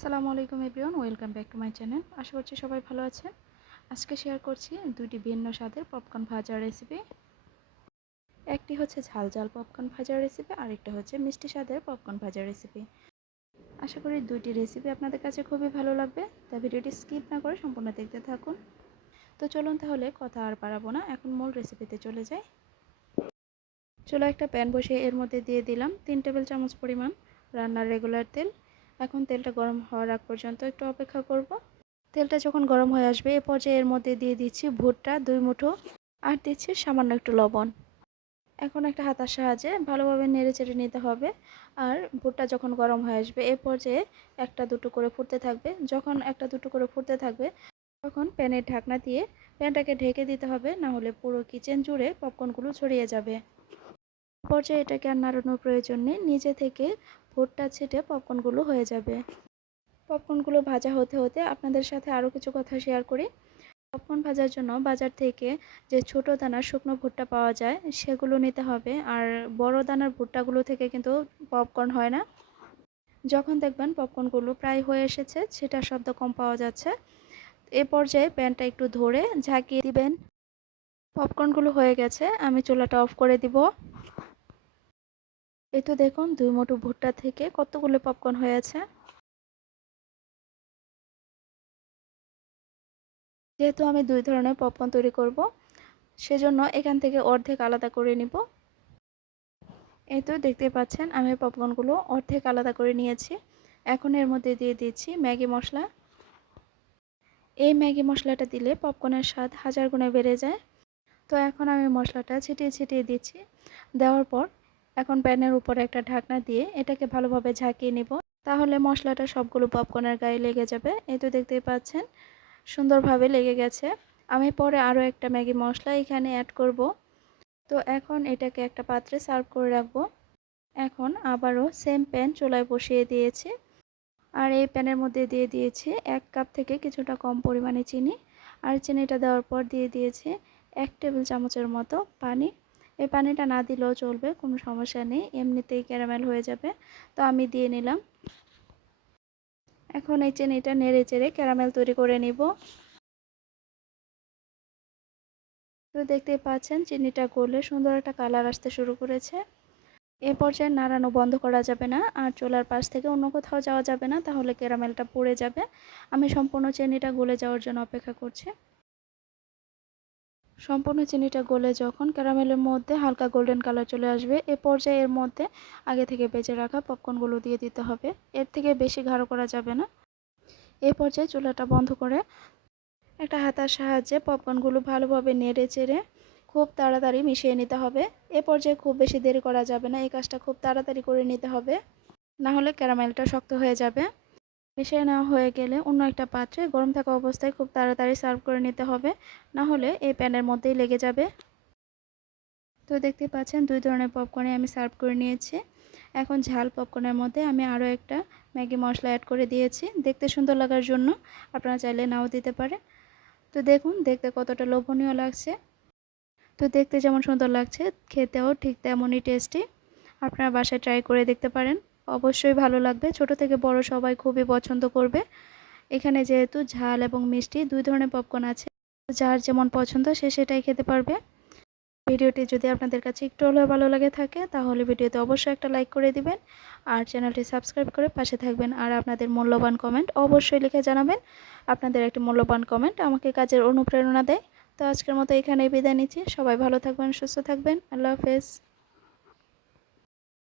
আসসালামু আলাইকুম everyone, welcome back to my channel. আশা করছি সবাই ভালো আছেন। আজকে শেয়ার করছি দুইটি ভিন্ন স্বাদের পপকর্ন ভাজার রেসিপি। একটি হচ্ছে ঝাল ঝাল পপকর্ন ভাজার রেসিপি, আরেকটা হচ্ছে মিষ্টি স্বাদের পপকর্ন ভাজার রেসিপি। আশা করি দুইটি রেসিপি আপনাদের কাছে খুবই ভালো লাগবে তা ভিডিওটি স্কিপ না করে সম্পূর্ণ দেখতে থাকুন। তো চলুন তাহলে কথা আর পারাবো না, এখন মূল রেসিপিতে চলে যাই। চলো একটা প্যান বসিয়ে এর মধ্যে দিয়ে দিলাম তিন টেবিল চামচ পরিমাণ রান্নার রেগুলার তেল এখন তেলটা গরম হওয়ার আগ পর্যন্ত একটু অপেক্ষা করব। তেলটা যখন গরম হয়ে আসবে, এ পর্যায়ে এর মধ্যে দিয়ে দিচ্ছি ভুট্টা, দুই মুঠো, আর দিচ্ছি সামান্য একটু লবণ। এখন একটা হাতার সাহায্যে ভালোভাবে নেড়ে চেড়ে নিতে হবে। আর ভুট্টা যখন গরম হয়ে আসবে, এ পর্যায়ে একটা দুটো করে ফুটতে থাকবে। যখন একটা দুটো করে ফুটতে থাকবে, তখন প্যানের ঢাকনা দিয়ে প্যানটাকে ঢেকে দিতে হবে, না হলে পুরো কিচেন জুড়ে পপকর্নগুলো ছড়িয়ে যাবে। পর্যায়ে এটাকে আর নাড়ানোর প্রয়োজন নেই। নিজে থেকে ভুট্টা, ছিটে পপকর্নগুলো হয়ে যাবে। পপকর্নগুলো ভাজা হতে হতে আপনাদের সাথে আরও কিছু কথা শেয়ার করি। পপকর্ন ভাজার জন্য বাজার থেকে যে ছোট দানার শুকনো ভুট্টা পাওয়া যায়, সেগুলো নিতে হবে। আর বড় দানার ভুট্টাগুলো থেকে কিন্তু পপকর্ন হয় না। যখন দেখবেন পপকর্নগুলো প্রায় হয়ে এসেছে, সেটা শব্দ কম পাওয়া যাচ্ছে। এ পর্যায়ে প্যানটা একটু ধরে ঝাঁকিয়ে দিবেন। পপকর্নগুলো হয়ে গেছে, আমি চুলাটা অফ করে দিব। এই তো দেখুন, দুই মুঠো ভুট্টা থেকে কতগুলো পপকর্ন হয়েছে যেহেতু আমি দুই ধরনের পপকর্ন তৈরি করব, সেজন্য এখান থেকে অর্ধেক আলাদা করে নিব। এই তো দেখতে পাচ্ছেন, আমি পপকর্নগুলো অর্ধেক আলাদা করে নিয়েছি। এখন এর মধ্যে দিয়ে দিচ্ছি ম্যাগি মশলা। এই ম্যাগি মশলাটা দিলে পপকর্নের স্বাদ হাজার গুণে বেড়ে যায়। তো এখন আমি মশলাটা ছিটিয়ে ছিটিয়ে দিচ্ছি। দেওয়ার পর এখন প্যানের উপরে একটা ঢাকনা দিয়ে এটাকে ভালোভাবে ঝাঁকিয়ে নিব। তাহলে মশলাটা সবগুলো পপকর্নের গায়ে লেগে যাবে। এই তো দেখতেই পাচ্ছেন, সুন্দরভাবে লেগে গেছে। আমি পরে আরও একটা ম্যাগি মশলা এখানে অ্যাড করব। তো এখন এটাকে একটা পাত্রে সার্ভ করে রাখব। এখন আবারও সেম প্যান চুলায় বসিয়ে দিয়েছি। আর এই প্যানের মধ্যে দিয়ে দিয়েছি এক কাপ থেকে কিছুটা কম পরিমাণে চিনি। আর চিনিটা দেওয়ার পর দিয়ে দিয়েছি এক টেবিল চামচের মতো পানি। এই পানিটা না দিলেও চলবে, কোনো সমস্যা নেই, এমনিতেই ক্যারামেল হয়ে যাবে। তো আমি দিয়ে নিলাম। এখন এই চিনিটা নেড়ে চেড়ে ক্যারামেল তৈরি করে নিব। তো দেখতেই পাচ্ছেন, চিনিটা গলে সুন্দর একটা কালার আসতে শুরু করেছে। এ পর্যায়ে নাড়ানো বন্ধ করা যাবে না, আর চোলার পাশ থেকে অন্য কোথাও যাওয়া যাবে না, তাহলে ক্যারামেলটা পড়ে যাবে। আমি সম্পূর্ণ চিনিটা গলে যাওয়ার জন্য অপেক্ষা করছি। সম্পূর্ণ চিনিটা গলে যখন ক্যারামেলের মধ্যে হালকা গোল্ডেন কালার চলে আসবে, এ পর্যায়ে এর মধ্যে আগে থেকে বেজে রাখা পপকর্নগুলো দিয়ে দিতে হবে। এর থেকে বেশি ঘাড়ো করা যাবে না। এ পর্যায়ে চুলাটা বন্ধ করে একটা হাতার সাহায্যে পপকর্নগুলো ভালোভাবে নেড়ে চেড়ে খুব তাড়াতাড়ি মিশিয়ে নিতে হবে। এ পর্যায়ে খুব বেশি দেরি করা যাবে না, এই কাজটা খুব তাড়াতাড়ি করে নিতে হবে। না হলে ক্যারামেলটা শক্ত হয়ে যাবে। মিশিয়ে নেওয়া হয়ে গেলে অন্য একটা পাত্রে গরম থাকা অবস্থায় খুব তাড়াতাড়ি সার্ভ করে নিতে হবে। না হলে এই প্যানের মধ্যেই লেগে যাবে। তো দেখতে পাচ্ছেন দুই ধরনের পপকর্নে আমি সার্ভ করে নিয়েছি। এখন ঝাল পপকর্নের মধ্যে আমি আরও একটা ম্যাগি মশলা অ্যাড করে দিয়েছি। দেখতে সুন্দর লাগার জন্য আপনারা চাইলে নাও দিতে পারে তো দেখুন, দেখতে কতটা লোভনীয় লাগছে। তো দেখতে যেমন সুন্দর লাগছে, খেতেও ঠিক তেমনই টেস্টি আপনারা বাসায় ট্রাই করে দেখতে পারেন। অবশ্যই ভালো লাগবে। ছোট থেকে বড় সবাই খুবই পছন্দ করবে। এখানে যেহেতু ঝাল এবং মিষ্টি দুই ধরনের পপকর্ন আছে। যার যেমন পছন্দ সে সেটাই খেতে পারবে। ভিডিওটি যদি আপনাদের কাছে একটু হলেও ভালো লাগে থাকে, তাহলে ভিডিওতে অবশ্যই একটা লাইক করে দিবেন। আর চ্যানেলটি সাবস্ক্রাইব করে পাশে থাকবেন। আর আপনাদের মূল্যবান কমেন্ট অবশ্যই লিখে জানাবেন। আপনাদের একটি মূল্যবান কমেন্ট আমাকে কাজের অনুপ্রেরণা দেয়। তো আজকের মতো এখানেই বিদায় নিচ্ছি। সবাই ভালো থাকবেন, সুস্থ থাকবেন। আল্লাহ হাফেজ।